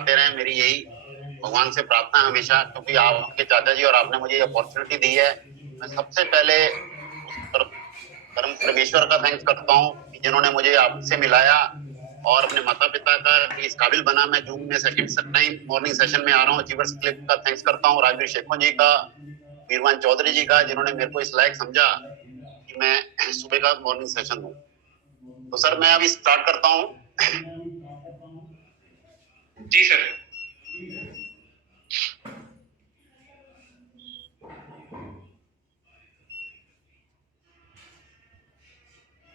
बढ़ाते रहें, मेरी यही भगवान से प्रार्थना हमेशा, क्योंकि आपके चाचा जी और आपने मुझे ये अपॉर्चुनिटी दी है। मैं सबसे पहले उस परम परमेश्वर का थैंक्स करता हूँ कि जिन्होंने मुझे आपसे मिलाया और अपने माता पिता का इस काबिल बना। मैं जूम में सेकंड टाइम मॉर्निंग सेशन में आ रहा हूँ। अचीवर्स क्लिप का थैंक्स करता हूँ, राजवीर शेखों जी का, वीरवान चौधरी जी का, जिन्होंने मेरे को इस लायक समझा कि मैं सुबह का मॉर्निंग सेशन दूं। तो सर मैं अभी स्टार्ट करता हूँ। जी सर।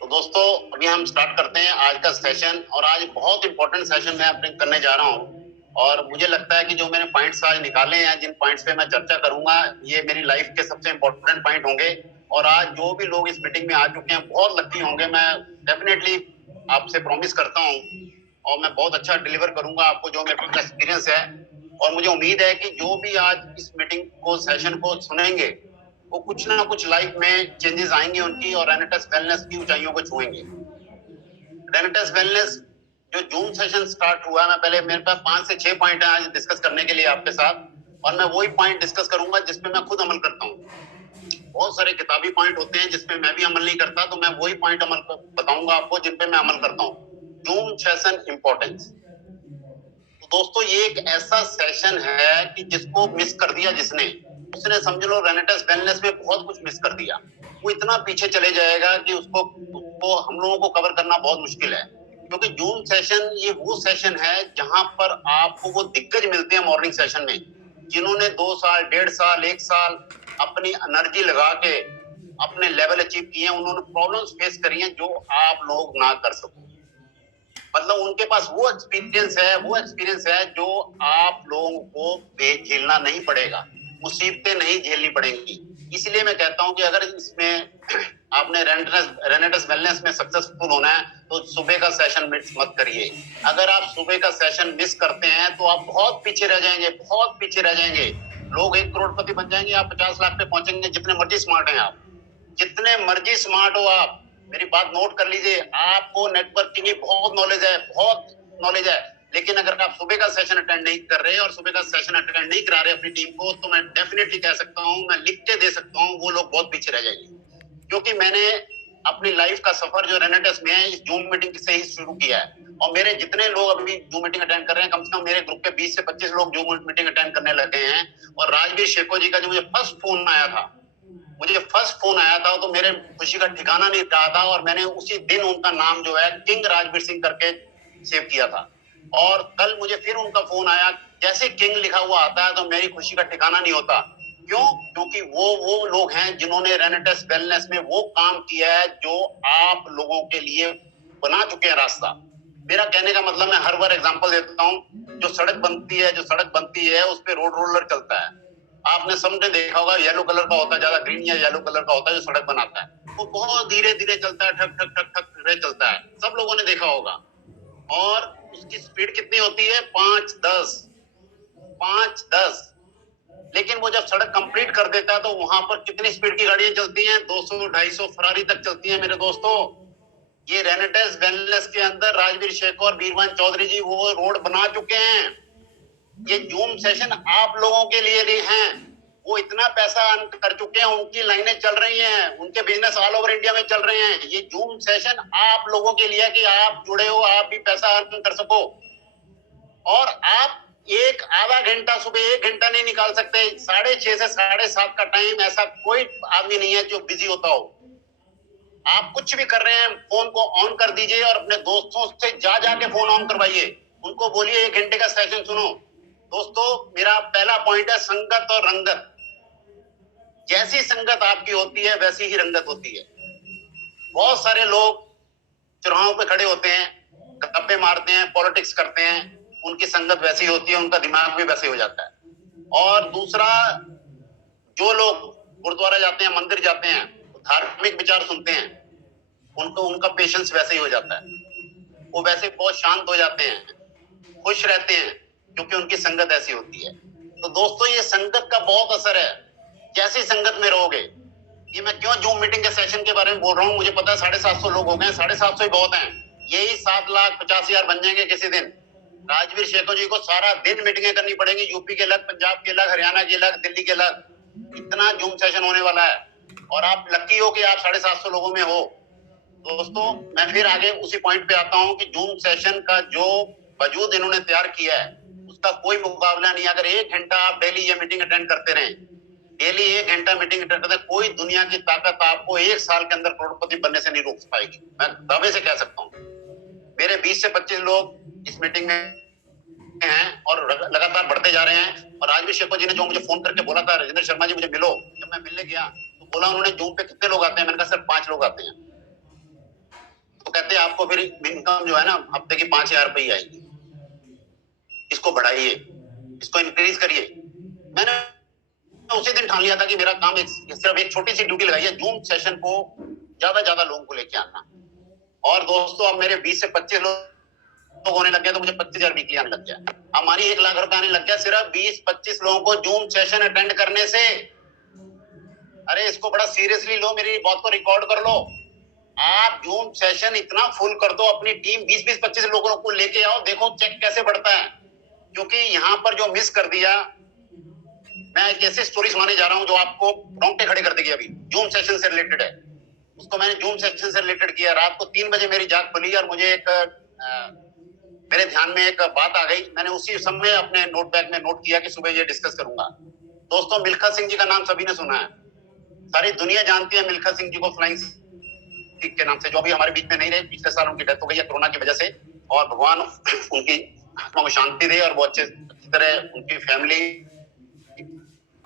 तो दोस्तों अभी हम स्टार्ट करते हैं आज का सेशन, और आज बहुत इंपॉर्टेंट सेशन मैं अपने करने जा रहा हूँ। और मुझे लगता है कि जो मैंने पॉइंट्स आज निकाले हैं, जिन पॉइंट्स पे मैं चर्चा करूंगा, ये मेरी लाइफ के सबसे इंपॉर्टेंट पॉइंट होंगे। और आज जो भी लोग इस मीटिंग में आ चुके हैं बहुत लकी होंगे। मैं डेफिनेटली आपसे प्रॉमिस करता हूँ और मैं बहुत अच्छा डिलीवर करूंगा आपको जो मेरे पास एक्सपीरियंस है। और मुझे उम्मीद है कि जो भी आज इस मीटिंग को सेशन को सुनेंगे वो कुछ ना कुछ लाइफ में चेंजेस आएंगे उनकी, और रेनेटस वेलनेस की ऊंचाइयों को छुएंगे। रेनेटस वेलनेस जो जूम सेशन स्टार्ट हुआ, मैं पहले मेरे पास 5 से 6 पॉइंट है आज डिस्कस करने के लिए आपके साथ, और मैं वही पॉइंट डिस्कस करूंगा जिसपे मैं खुद अमल करता हूँ। बहुत सारे किताबी पॉइंट होते हैं जिसपे मैं भी अमल नहीं करता, तो मैं वही पॉइंट अमल बताऊंगा आपको जिनपे मैं अमल करता हूँ। Zoom session importance. तो दोस्तों ये एक ऐसा सेशन है कि जिसको मिस कर दिया जिसने, उसने समझ लो रेनेटस वेलनेस में बहुत कुछ मिस कर दिया। वो इतना पीछे चले जाएगा कि उसको उसको हम लोगों को कवर करना बहुत मुश्किल है। क्योंकि जूम सेशन ये वो सेशन है जहां पर आपको वो दिग्गज मिलते हैं मॉर्निंग सेशन में, जिन्होंने 2 साल 1.5 साल 1 साल अपनी एनर्जी लगा के अपने लेवल अचीव किए हैं। उन्होंने प्रॉब्लम्स फेस करी हैं जो आप लोग ना कर सको। मतलब उनके पास वो एक्सपीरियंस है जो आप लोगों को झेलना नहीं पड़ेगा, मुसीबतें नहीं झेलनी पड़ेंगी। इसलिए मैं कहता हूं कि अगर इसमें आपने रेनेटस वेलनेस में सक्सेसफुल होना है तो सुबह का सेशन मिस मत करिए। अगर आप सुबह का सेशन मिस करते हैं तो आप बहुत पीछे रह जाएंगे, बहुत पीछे रह जाएंगे। लोग 1 करोड़पति बन जाएंगे, आप 50 लाख पे पहुंचेंगे, जितने मर्जी स्मार्ट हैं आप, जितने मर्जी स्मार्ट हो आप। मेरी बात नोट कर लीजिए, आपको नेटवर्किंग की बहुत नॉलेज है, बहुत नॉलेज है, लेकिन अगर आप सुबह का सेशन अटेंड नहीं कर रहे और सुबह का सेशन अटेंड नहीं करा रहे अपनी टीम को, तो मैं डेफिनेटली कह सकता हूं, मैं लिख के दे सकता हूं, वो लोग बहुत पीछे रह जाएंगे। क्योंकि मैंने अपनी लाइफ का सफर जो रेनेटस में है इस जूम मीटिंग से ही शुरू किया है। और मेरे जितने लोग अभी जूम मीटिंग अटेंड कर रहे हैं, कम से कम मेरे ग्रुप के 20 से 25 लोग जूम मीटिंग अटेंड करने लगे हैं। और राजवीर शेखो जी का जो मुझे फर्स्ट फोन आया था, तो मेरे खुशी का ठिकाना नहीं रहा था, और मैंने उसी दिन उनका नाम जो है किंग राजवीर सिंह करके सेव किया था। और कल मुझे फिर उनका फोन आया, जैसे किंग लिखा हुआ आता है तो मेरी खुशी का ठिकाना नहीं होता। क्यों? क्योंकि वो लोग हैं जिन्होंने रेनेटस वेलनेस में वो काम किया है जो आप लोगों के लिए बना चुके हैं रास्ता। मेरा कहने का मतलब, मैं हर बार एग्जांपल देता हूं, जो सड़क बनती है उस पे रोड रोलर चलता है। आपने सबने देखा होगा, येलो कलर का होता है, ज्यादा ग्रीन या येलो कलर का होता है जो सड़क बनाता है। वो बहुत धीरे धीरे चलता है, ठक ठक ठक ठक धीरे चलता है, सब लोगों ने देखा होगा। और उसकी स्पीड कितनी होती है? 5-10, 5-10। लेकिन वो जब सड़क कंप्लीट कर देता है तो वहां पर कितनी स्पीड की गाड़ियां चलती हैं? 200-250 फरारी तक चलती हैं मेरे दोस्तों। ये रेनेटेस वेलनेस के अंदर राजवीर शेखर और वीरवान चौधरी जी वो रोड बना चुके हैं। ये जूम सेशन आप लोगों के लिए नहीं है। वो इतना पैसा अर्न कर चुके हैं, उनकी लाइनें चल रही हैं, उनके बिजनेस ऑल ओवर इंडिया में चल रहे हैं। ये जूम सेशन आप लोगों के लिए कि आप जुड़े हो, आप भी पैसा अर्न कर सको। और आप एक आधा घंटा सुबह 1 घंटा नहीं निकाल सकते। 6:30 से 7:30 का टाइम, ऐसा कोई आदमी नहीं है जो बिजी होता हो। आप कुछ भी कर रहे हैं, फोन को ऑन कर दीजिए और अपने दोस्तों से जा जाके फोन ऑन करवाइए। उनको बोलिए 1 घंटे का सेशन सुनो। दोस्तों मेरा पहला पॉइंट है संगत और रंगत। जैसी संगत आपकी होती है वैसी ही रंगत होती है। बहुत सारे लोग चौराहों पे खड़े होते हैं, गप्पे मारते हैं, पॉलिटिक्स करते हैं, उनकी संगत वैसी होती है, उनका दिमाग भी वैसे हो जाता है। और दूसरा, जो लोग गुरुद्वारा जाते हैं, मंदिर जाते हैं, धार्मिक विचार सुनते हैं, उनको उनका पेशेंस वैसे ही हो जाता है। वो वैसे बहुत शांत हो जाते हैं, खुश रहते हैं, क्योंकि उनकी संगत ऐसी होती है। तो दोस्तों ये संगत का बहुत असर है, जैसी संगत में रहोगे। ये मैं क्यों जूम मीटिंग के सेशन के बारे में बोल रहा हूँ, मुझे पता है 750 लोग हो गए, 750 ही बहुत हैं। यही 7,50,000 बन जाएंगे किसी दिन। राजवीर शेखो जी को सारा दिन मीटिंगें करनी पड़ेंगी, यूपी के अलग, पंजाब के अलग, हरियाणा के अलग, दिल्ली के अलग, इतना जूम सेशन होने वाला है। और आप लकी हो कि आप 750 लोगों में हो। दोस्तों मैं फिर आगे उसी पॉइंट पे आता हूं कि जूम सेशन का जो वजूद इन्होंने तैयार किया है उसका कोई मुकाबला नहीं। अगर 1 घंटा आप डेली ये मीटिंग अटेंड करते रहें, डेली 1 घंटा मीटिंग अटेंड करते, कोई दुनिया की ताकत आपको 1 साल के अंदर करोड़पति बनने से नहीं रोक पाएगी। मैं दावे से कह सकता हूँ। मेरे 20 से 25 लोग इस मीटिंग में हैं और लगातार बढ़ते जा रहे हैं। और राजवीर शेखो जी ने जो मुझे फोन करके बोला था, राजेंद्र शर्मा जी मुझे मिलो, जब मैं मिलने गया तो बोला उन्होंने जूम पे कितने लोग आते हैं, मैंने कहा सर 5 लोग आते हैं। तो कहते हैं आपको फिर इनकम जो है ना हफ्ते की 5,000 रुपये आएगी, इसको बढ़ाइए, इसको इंक्रीज करिए। मैंने उसी दिन ठान लिया था कि मेरा काम सिर्फ एक छोटी सी ड्यूटी लगाई है, जूम सेशन को ज्यादा लोगों को लेके आना। और दोस्तों अब मेरे 20 से 25 लोग होने लग गए तो मुझे 25,000 वीकली आने लग गया। हमारी 1 लाख रुपए आने लग गया सिर्फ 20-25 लोगों को जूम सेशन अटेंड करने से। अरे इसको बड़ा सीरियसली लो, मेरी बात को रिकॉर्ड कर लो। आप जूम सेशन इतना फुल कर दो, अपनी टीम 20-25 लोगों को लेके आओ, देखो चेक कैसे बढ़ता है। क्योंकि यहाँ पर जो मिस कर दिया, मैं एक ऐसी स्टोरी सुनाने जा रहा हूँ जो आपको रोंगटे खड़े कर देगी। अभी जूम सेशन से रिलेटेड है, उसको मैंने जूम सेशन से रिलेटेड किया। रात को 3 बजे मेरी जाग खुली और मुझे मेरे ध्यान में एक बात आ गई। मैंने उसी समय अपने नोट बैग में नोट किया कि सुबह ये डिस्कस करूंगा। दोस्तों मिल्खा सिंह जी का नाम सभी ने सुना है, सारी दुनिया जानती है मिल्खा सिंह जी को फ्लाइंग सिख के नाम से, जो अभी हमारे बीच में नहीं रहे। पिछले साल उनकी डेथ हो गई है कोरोना की वजह से, और भगवान उनकी आत्मा को शांति दे और वो अच्छी तरह उनकी फैमिली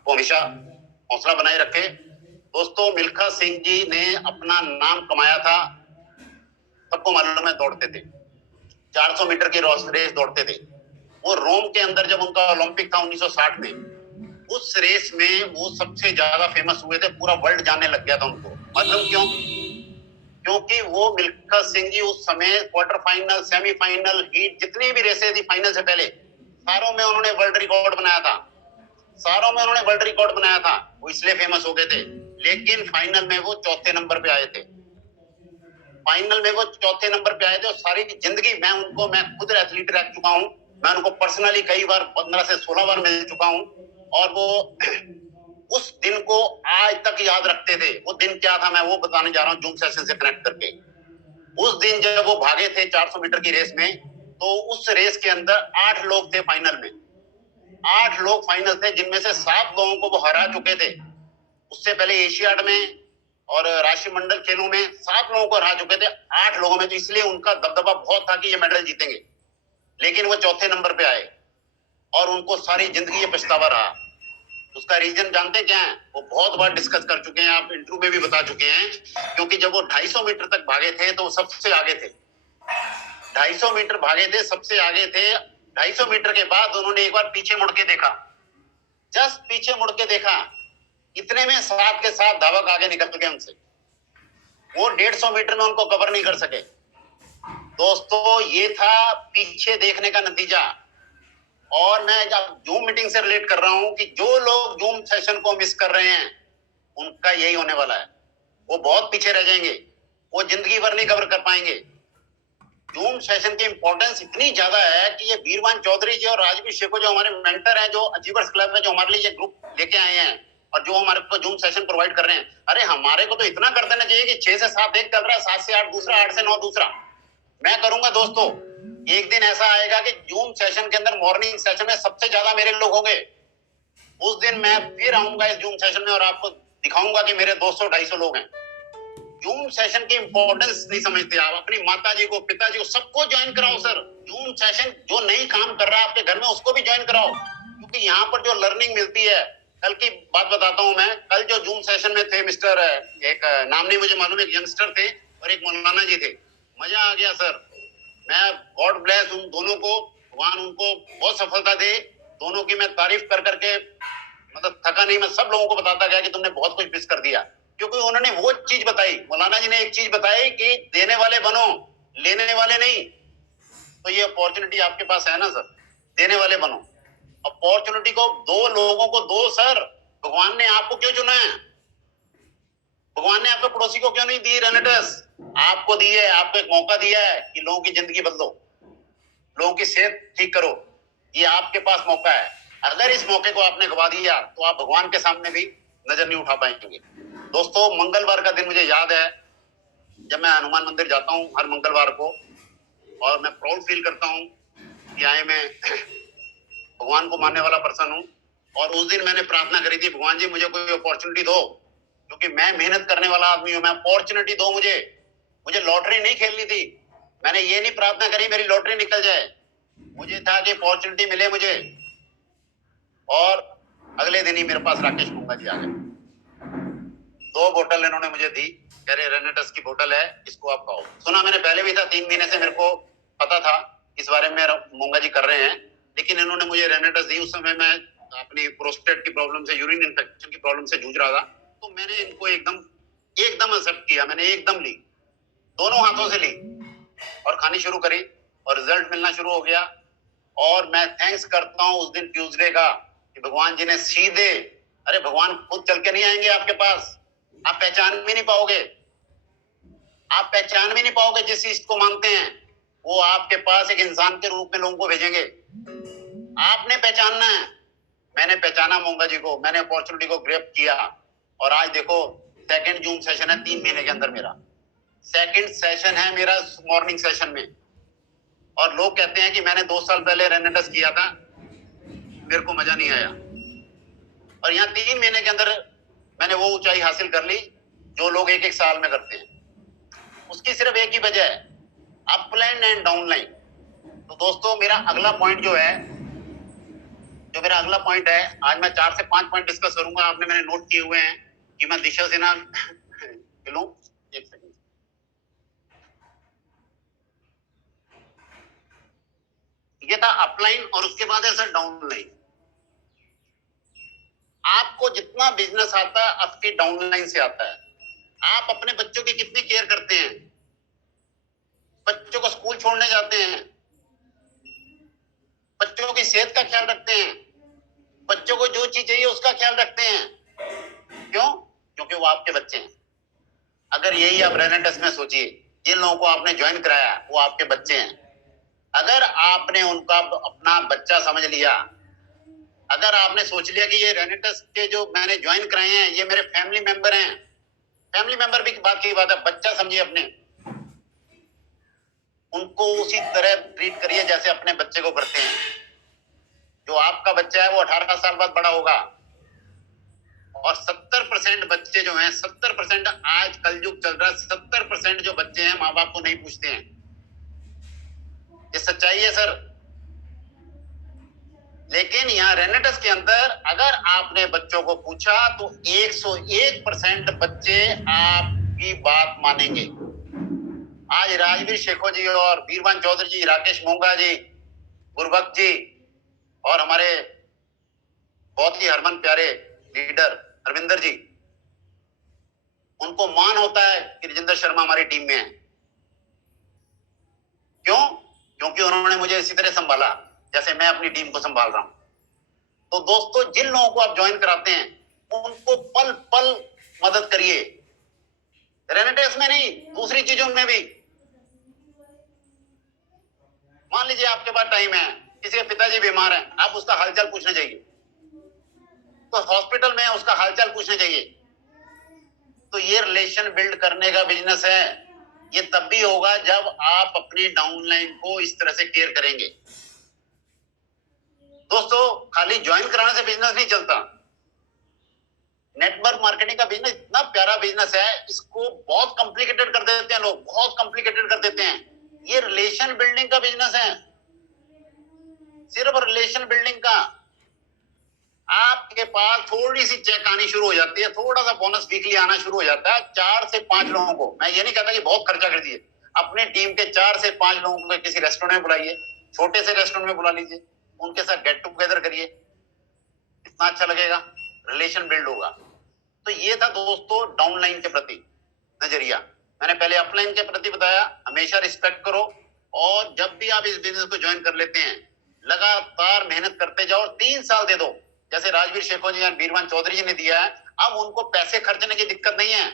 को हमेशा हौसला बनाए रखे। दोस्तों मिल्खा सिंह जी ने अपना नाम कमाया था, सबको मालूम है, दौड़ते थे, 400 मीटर की रेस दौड़ते थे। वो रोम के अंदर जब उनका ओलंपिक था 1960 में, उस रेस में वो सबसे ज्यादा फेमस हुए थे, पूरा वर्ल्ड जानने लग गया था उनको। मतलब क्यों? क्योंकि वो मिल्खा सिंह जी उस समय क्वार्टर फाइनल, सेमीफाइनल, हीट, जितनी भी रेसें थी फाइनल से पहले, सारों में उन्होंने वर्ल्ड रिकॉर्ड बनाया था। सारों में उन्होंने वर्ल्ड रिकॉर्ड बनाया था। वो इसलिए फेमस हो गए थे। लेकिन फाइनल में वो चौथे नंबर पे आए थे। फाइनल में वो चौथे नंबर पे आए थे और सारी जिंदगी मैं खुद एथलीट रह चुका हूं, मैं उनको पर्सनली कई बार 15 से 16 बार मिल चुका हूं। और वो उस दिन को आज तक याद रखते थे। वो दिन क्या था मैं वो बताने जा रहा हूँ जूम सेशन से कनेक्ट करके। उस दिन जब वो भागे थे 400 मीटर की रेस में, तो उस रेस के अंदर 8 लोग थे फाइनल में। 8 लोग फाइनल थे, जिनमें से 7 लोगों को वो हरा चुके थे। उससे पहले एशियाड में और राष्ट्रमंडल खेलों में 7 लोगों को हरा चुके थे। 8 लोगों में, तो इसलिए उनका दबदबा बहुत था कि ये मेडल जीतेंगे। लेकिन वो चौथे नंबर पे आए और उनको सारी जिंदगी ये पछतावा रहा। उसका रीजन जानते क्या है? वो बहुत बार डिस्कस कर चुके हैं, आप इंटरव्यू में भी बता चुके हैं। क्योंकि जब वो 250 मीटर तक भागे थे तो वो सबसे आगे थे। 250 मीटर भागे थे, सबसे आगे थे। 250 मीटर के बाद उन्होंने एक बार पीछे मुड़ के देखा, जस्ट पीछे मुड़ के देखा, इतने में 7 के 7 धावक आगे निकल गए उनसे। वो 150 मीटर में उनको कवर नहीं कर सके। दोस्तों ये था पीछे देखने का नतीजा। और मैं जब जूम मीटिंग से रिलेट कर रहा हूं कि जो लोग जूम सेशन को मिस कर रहे हैं उनका यही होने वाला है। वो बहुत पीछे रह जाएंगे, वो जिंदगी भर नहीं कवर कर पाएंगे। जूम सेशन की इंपॉर्टेंस इतनी ज्यादा है कि ये वीरवान चौधरी जी और राजवीर शेखो जो हमारे मेंटर हैं, जो अचीवर्स क्लब है, जो हमारे लिए ये ग्रुप लेके आए हैं और जो हमारे को जूम सेशन प्रोवाइड कर रहे हैं, अरे हमारे को तो इतना कर देना चाहिए कि 6 से 7 एक चल रहा है, 7 से 8 दूसरा, 8 से 9 दूसरा। मैं करूंगा दोस्तों, एक दिन ऐसा आएगा कि जूम सेशन के अंदर मॉर्निंग सेशन में सबसे ज्यादा मेरे लोग होंगे। उस दिन मैं फिर आऊंगा इस जूम सेशन में और आपको दिखाऊंगा कि मेरे 200-250 लोग हैं। जूम सेशन की इंपॉर्टेंस नहीं समझते आप। अपनी माता जी को, पिताजी को, सबको ज्वाइन कराओ सर। जूम सेशन जो नहीं काम कर रहा है आपके घर में उसको भी ज्वाइन कराओ, क्योंकि यहाँ पर जो लर्निंग मिलती है। कल की बात बताता हूँ मैं। कल जो जूम सेशन में थे मिस्टर, एक नाम नहीं मुझे मालूम, एक यंगस्टर थे और एक मौलाना जी थे। मजा आ गया सर। मैं गॉड ब्लेस उन दोनों को, भगवान उनको बहुत सफलता दे। दोनों की मैं तारीफ कर करके मतलब थका नहीं। मैं सब लोगों को बताता गया कि तुमने बहुत कुछ मिस कर दिया, क्योंकि उन्होंने वो चीज बताई। मौलाना जी ने एक चीज बताई कि देने वाले बनो, लेने वाले नहीं। तो ये अपॉर्चुनिटी आपके पास है ना सर, देने वाले बनो। अपॉर्चुनिटी को 2 लोगों को दो सर। भगवान ने आपको क्यों चुना है? भगवान ने आपके पड़ोसी को क्यों नहीं दी रेनेटस? आपको दी है, आपको एक मौका दिया है कि लोगों की जिंदगी बदलो, लोगों की सेहत ठीक करो। ये आपके पास मौका है। अगर इस मौके को आपने गवा दिया तो आप भगवान के सामने भी नजर नहीं उठा पाएंगे। दोस्तों, मंगलवार का दिन मुझे याद है, जब मैं हनुमान मंदिर जाता हूँ हर मंगलवार को, और मैं प्राउड फील करता हूँ कि आए मैं भगवान को मानने वाला पर्सन हूँ। और उस दिन मैंने प्रार्थना करी थी, भगवान जी मुझे कोई अपॉर्चुनिटी दो, क्योंकि मैं मेहनत करने वाला आदमी हूँ, मैं अपॉर्चुनिटी दो मुझे लॉटरी नहीं खेलनी थी। मैंने ये नहीं प्रार्थना करी मेरी लॉटरी निकल जाए, मुझे था कि अपॉर्चुनिटी मिले मुझे। और अगले दिन ही मेरे पास राकेश मुंगा जी आ गए। 2 बोतल इन्होंने मुझे दी, कह रहे रेनेटस की बोतल है, इसको आप खाओ। सुना मैंने पहले भी था, 3 महीने से मेरे को पता था इस बारे में मुंगा जी कर रहे हैं, लेकिन इन्होंने मुझे रेनेटस दी। उस समय मैं अपनी प्रोस्टेट की प्रॉब्लम से, यूरिन इन्फेक्शन की प्रॉब्लम से जूझ रहा था, तो मैंने इनको एकदम एक्सेप्ट किया। मैंने एकदम ली, दोनों हाथों से ली और खानी शुरू करी, और रिजल्ट मिलना शुरू हो गया। और मैं थैंक्स करता हूं उस दिन ट्यूसडे का कि भगवान जी ने सीधे, अरे भगवान खुद चल के नहीं आएंगे आपके पास, आप पहचान भी नहीं पाओगे, आप पहचान भी नहीं पाओगे जिस चीज को मांगते हैं, वो आपके पास एक इंसान के रूप में लोगों को भेजेंगे। आपने पहचानना है। मैंने पहचाना मुंगा जी को, मैंने अपॉर्चुनिटी को ग्रैब किया, और आज देखो 2 जून सेशन है, 3 महीने के अंदर मेरा 2nd सेशन है मेरा मॉर्निंग सेशन में। और लोग कहते हैं कि मैंने 2 साल पहले रेनेटस किया था, मेरे को मजा नहीं आया, और यहाँ 3 महीने के अंदर मैंने वो ऊंचाई हासिल कर ली जो लोग 1-1 साल में करते हैं। उसकी सिर्फ एक ही वजह है, अपलाइन एंड डाउनलाइन। तो दोस्तों, मेरा अगला पॉइंट जो है, आज मैं 4 से 5 पॉइंट डिस्कस करूंगा। आपने मैंने नोट किए हुए हैं कि मैं दिशा सिन्हा लूं। एक सेकंड, ये था अपलाइन, और उसके बाद है सर डाउनलाइन। आपको जितना बिजनेस आता है आपकी डाउनलाइन से आता है। आप अपने बच्चों की कितनी केयर करते हैं, बच्चों को स्कूल छोड़ने जाते हैं, बच्चों की सेहत का ख्याल रखते हैं, बच्चों को जो चीज चाहिए उसका ख्याल रखते हैं। क्यों? क्योंकि वो आपके बच्चे हैं। अगर यही आप रेनेटस में सोचिए, जिन लोगों को आपने ज्वाइन कराया वो आपके बच्चे हैं। अगर आपने उनका अपना बच्चा समझ लिया, अगर आपने सोच लिया कि ये रेनेटस के जो मैंने ज्वाइन कराए हैं ये मेरे फैमिली मेंबर हैं, फैमिली मेंबर भी बात की बात है, बच्चा समझिए अपने, उनको उसी तरह ट्रीट करिए जैसे अपने बच्चे को करते हैं। जो आपका बच्चा है वो 18 साल बाद बड़ा होगा, और 70% बच्चे जो हैं, 70% आज कलयुग चल रहा है, 70% जो बच्चे हैं माँ बाप को नहीं पूछते हैं। ये सच्चाई है सर। लेकिन यहाँ रेनेटस के अंदर अगर आपने बच्चों को पूछा तो 101% बच्चे आपकी बात मानेंगे। आज राजवीर शेखो जी और वीरवान चौधरी जी, राकेश मोंगा जी, गुरबख्श जी, और हमारे बहुत ही हरमन प्यारे लीडर हरविंदर जी, उनको मान होता है कि राजेंद्र शर्मा हमारी टीम में है। क्यों? क्योंकि उन्होंने मुझे इसी तरह संभाला जैसे मैं अपनी टीम को संभाल रहा हूं। तो दोस्तों, जिन लोगों को आप ज्वाइन कराते हैं उनको पल पल मदद करिए, रेनेटेस में नहीं, दूसरी चीजों में भी। मान लीजिए आपके पास टाइम है, किसी के पिताजी बीमार हैं, आप उसका हालचाल पूछने जाइए, तो हॉस्पिटल में उसका हालचाल पूछने जाइए। तो ये रिलेशन बिल्ड करने का बिजनेस है। ये तब भी होगा जब आप अपनी डाउनलाइन को इस तरह से केयर करेंगे। दोस्तों, खाली ज्वाइन कराने से बिजनेस नहीं चलता। नेटवर्क मार्केटिंग का बिजनेस इतना प्यारा बिजनेस है, इसको बहुत कॉम्प्लिकेटेड कर देते हैं लोग, बहुत कॉम्प्लिकेटेड कर देते हैं। ये रिलेशन बिल्डिंग का बिजनेस है, सिर्फ रिलेशन बिल्डिंग का। आपके पास थोड़ी सी चेक आनी शुरू हो जाती है, थोड़ा सा बोनस वीकली आना शुरू हो जाता है 4 से 5 लोगों को। मैं ये नहीं कहता कि बहुत खर्चा कर दिए, अपनी टीम के 4 से 5 लोगों को किसी रेस्टोरेंट में बुलाइए, छोटे से रेस्टोरेंट में बुला लीजिए, उनके साथ गेट टुगेदर करिए, इतना अच्छा लगेगा, रिलेशन बिल्ड होगा। तो ये था दोस्तों डाउनलाइन के प्रति नजरिया। मैंने पहले अपलाइन के प्रति बताया, हमेशा रिस्पेक्ट करो, और जब भी आप इस बिजनेस को ज्वाइन कर लेते हैं लगातार मेहनत करते जाओ, 3 साल दे दो, जैसे राजवीर शेखो जी या वीरवान चौधरी जी ने दिया है। अब उनको पैसे खर्चने की दिक्कत नहीं है,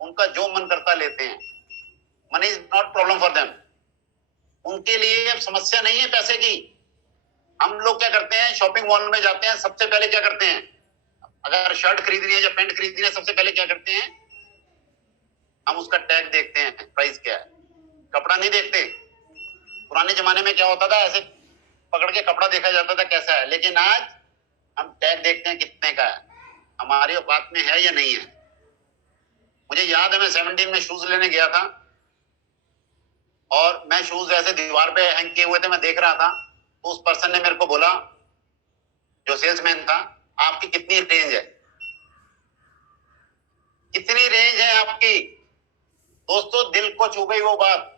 उनका जो मन करता लेते हैं, money is not problem for them. उनके लिए अब समस्या नहीं है पैसे की। हम लोग क्या करते हैं, शॉपिंग मॉल में जाते हैं, सबसे पहले क्या करते हैं, अगर शर्ट खरीदनी है या पैंट खरीदनी है, सबसे पहले क्या करते हैं, हम उसका टैग देखते हैं, प्राइस क्या है, कपड़ा नहीं देखते। पुराने जमाने में क्या होता था, ऐसे पकड़ के कपड़ा देखा जाता था कैसा है, लेकिन आज हम टैग देखते हैं कितने का है, हमारी औकात में है या नहीं है। मुझे याद है मैं 17 में शूज लेने गया था और मैं शूज ऐसे दीवार पे हैंग किए हुए थे, मैं देख रहा था, तो उस पर्सन ने मेरे को बोला, जो सेल्समैन था, आपकी कितनी रेंज है, कितनी रेंज है आपकी। दोस्तों दिल को छू गई वो बात।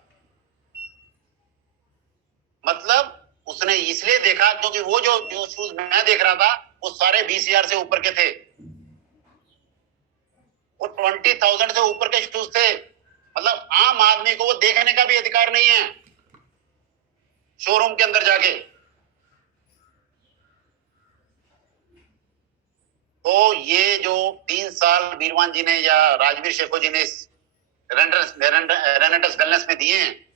मतलब उसने इसलिए देखा क्योंकि वो जो शूज मैं देख रहा था वो सारे 20,000 से ऊपर के थे, वो 20,000 से ऊपर के शूज थे। मतलब आम आदमी को वो देखने का भी अधिकार नहीं है शोरूम के अंदर जाके। तो ये जो 3 साल बीरवान जी ने या राजवीर शेखो जी ने रेनेटस वेलनेस में दिए हैं,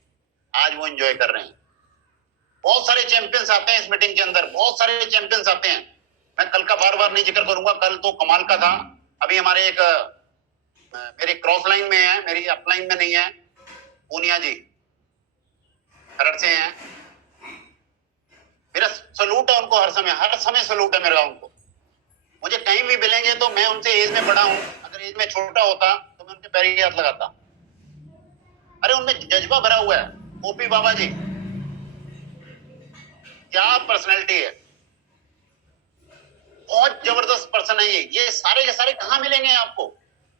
आज वो एंजॉय कर रहे हैं। बहुत सारे चैंपियंस आते हैं इस मीटिंग के अंदर, बहुत सारे चैंपियंस आते हैं। मैं कल का बार बार नहीं जिक्र करूंगा, कल तो कमाल का था। अभी हमारे एक मेरी क्रॉस लाइन में है, मेरी अपलाइन में नहीं है, पूनिया जी खरड़ से हैं। मेरा सलूट है उनको, हर समय सलूट है मेरा उनको। मुझे कहीं भी मिलेंगे तो मैं उनसे एज में बड़ा हूं, अगर एज में छोटा होता तो मैं उनके पैर हाथ लगाता। अरे उनमें जज्बा भरा हुआ है। ओपी बाबा जी क्या पर्सनैलिटी है, बहुत जबरदस्त पर्सन है ये सारे के सारे कहां मिलेंगे आपको,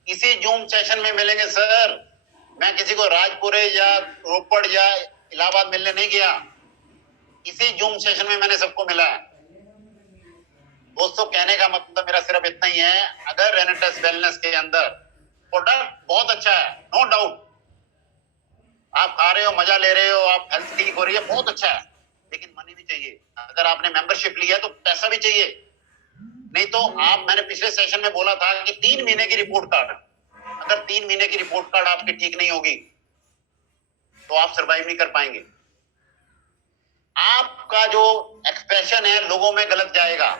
इसी जूम सेशन में मिलेंगे सर। मैं किसी को राजपुरे या रोपड़ या इलाहाबाद मिलने नहीं गया, इसी जूम सेशन में मैंने सबको मिला है। दोस्तों कहने का मतलब मेरा सिर्फ इतना ही है, अगर रेनेटस वेलनेस के अंदर प्रोडक्ट बहुत अच्छा है, नो डाउट, आप खा रहे हो, मजा ले रहे हो, आप हेल्थ ठीक हो रही है, बहुत अच्छा है, लेकिन मनी भी चाहिए। अगर आपने मेंबरशिप लिया तो पैसा भी चाहिए। नहीं तो आप, मैंने पिछले सेशन में बोला था कि 3 महीने की रिपोर्ट कार्ड, अगर 3 महीने की रिपोर्ट कार्ड आपकी ठीक नहीं होगी तो आप सर्वाइव नहीं कर पाएंगे। आपका जो एक्सप्रेशन है लोगों में गलत जाएगा,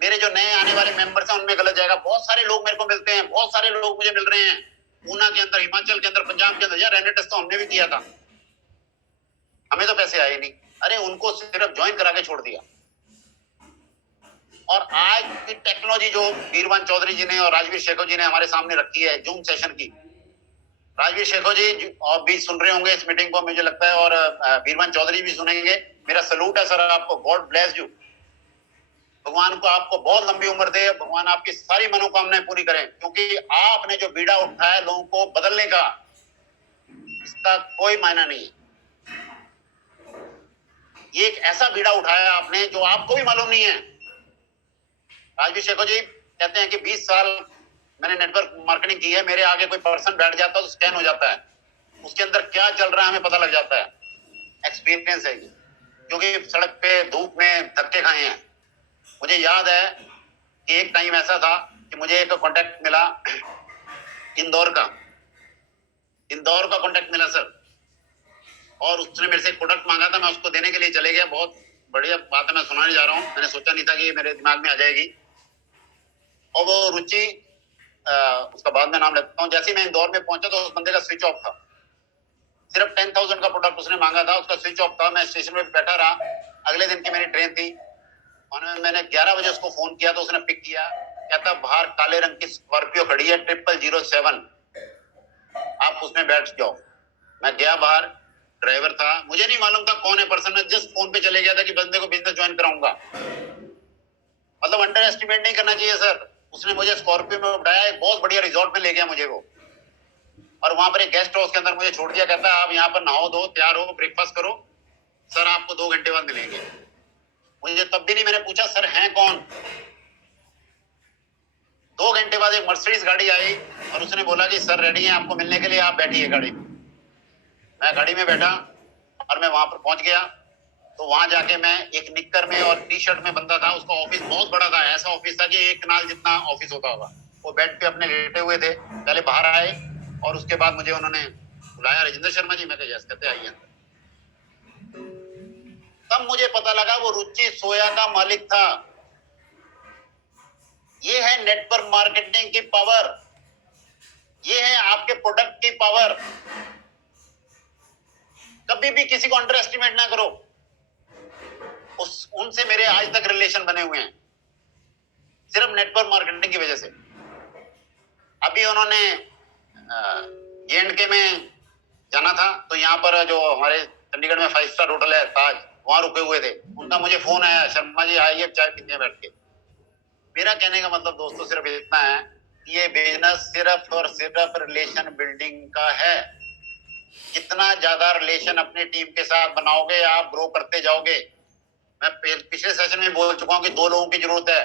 मेरे जो नए आने वाले मेंबर्स हैं उनमें गलत जाएगा। बहुत सारे लोग मेरे को मिलते हैं, बहुत सारे लोग मुझे मिल रहे हैं, ऊना के अंदर, हिमाचल के अंदर, पंजाब के अंदर, यार रेनेटस तो हमने भी किया था, हमें तो पैसे आए नहीं। अरे उनको सिर्फ ज्वाइन करा के छोड़ दिया। और आज की टेक्नोलॉजी जो बीरवान चौधरी जी ने और राजवीर शेखो जी ने हमारे सामने रखी है जूम सेशन की, राजवीर शेखो जी और भी सुन रहे होंगे इस मीटिंग को मुझे लगता है, और बीरवान चौधरी भी सुनेंगे। मेरा सलूट है सर आपको, गॉड ब्लेस यू। भगवान को आपको बहुत लंबी उम्र दे, भगवान आपकी सारी मनोकामनाएं पूरी करें, क्योंकि आपने जो बीड़ा उठाया है लोगों को बदलने का, इसका कोई मायना नहीं है। ये एक ऐसा बीड़ा उठाया आपने जो आपको भी मालूम नहीं है। राजवीर शेखो जी कहते हैं कि 20 साल मैंने नेटवर्क मार्केटिंग की है, मेरे आगे कोई पर्सन बैठ जाता है तो स्कैन हो जाता है, उसके अंदर क्या चल रहा है हमें पता लग जाता है। एक्सपीरियंस है ये, क्योंकि सड़क पे धूप में धक्के खाए हैं। मुझे याद है कि एक टाइम ऐसा था कि मुझे एक कॉन्टेक्ट मिला इंदौर का कॉन्टेक्ट मिला सर, और उसने मेरे से एक प्रोडक्ट मांगा था, मैं उसको देने के लिए चले गया। बहुत बढ़िया बात है, मैं सुनाने जा रहा हूँ, मैंने सोचा नहीं था कि मेरे दिमाग में आ जाएगी। और वो रुचि, उसका बाद में नाम लेता हूँ, जैसे ही मैं इंदौर में पहुंचा तो उस बंदे का स्विच ऑफ था, सिर्फ 10,000 का प्रोडक्ट उसने मांगा था, उसका स्विच ऑफ था। मैं स्टेशन में बैठा रहा, अगले दिन की मेरी ट्रेन थी, और मैंने 11 बजे उसको फोन किया तो उसने पिक किया, कहता बाहर काले रंग की स्कॉर्पियो खड़ी है 0007, आप उसमें बैठ जाओ। मैं गया बाहर, ड्राइवर था, मुझे नहीं मालूम था कौन है पर्सन, मैं जस्ट फोन पे चले गया था कि बंदे को बिजनेस ज्वाइन कराऊंगा। मतलब अंडर एस्टिमेट नहीं करना चाहिए सर। उसने मुझे स्कॉर्पियो में उठाया, एक बहुत बढ़िया रिजॉर्ट में ले गया मुझे वो, और वहां पर एक गेस्ट हाउस के अंदर मुझे छोड़ दिया। कहता है आप यहाँ पर नहाओ धो, तैयार हो, ब्रेकफास्ट करो, सर आपको 2 घंटे बाद मिलेंगे। मुझे तब भी नहीं, मैंने पूछा सर हैं कौन। 2 घंटे बाद एक मर्सिडीज गाड़ी आई और उसने बोला कि सर रेडी है आपको मिलने के लिए, आप बैठिए गाड़ी में। मैं गाड़ी में बैठा और मैं वहां पर पहुंच गया। तो वहां जाके मैं एक निक्कर में और टी शर्ट में बंदा था, उसका ऑफिस बहुत बड़ा था, ऐसा ऑफिस था कि एक कनाल जितना ऑफिस होता होगा। वो बेड पे अपने लेटे हुए थे, पहले बाहर आए और उसके बाद मुझे उन्होंने बुलाया, राजेंद्र शर्मा जी, मैं कहा यस, कहते आइए अंदर। तब मुझे पता लगा वो रुचि सोया का मालिक था। ये है नेटवर्क मार्केटिंग की पावर, ये है आपके प्रोडक्ट की पावर। कभी भी किसी को अंडर एस्टिमेट ना करो। उनसे मेरे आज तक रिलेशन बने हुए हैं सिर्फ नेटवर्क मार्केटिंग की वजह से। अभी उन्होंने J&K में जाना था, तो यहाँ पर जो हमारे चंडीगढ़ में 5 स्टार होटल है ताज, वहां रुके हुए थे। उनका मुझे फोन आया, शर्मा जी आइए चाय पीते हैं बैठ के। मेरा कहने का मतलब दोस्तों सिर्फ इतना है, ये बिजनेस सिर्फ और सिर्फ रिलेशन बिल्डिंग का है। कितना ज्यादा रिलेशन अपनी टीम के साथ बनाओगे, आप ग्रो करते जाओगे। मैं पिछले सेशन में बोल चुका हूं कि 2 लोगों की जरूरत है।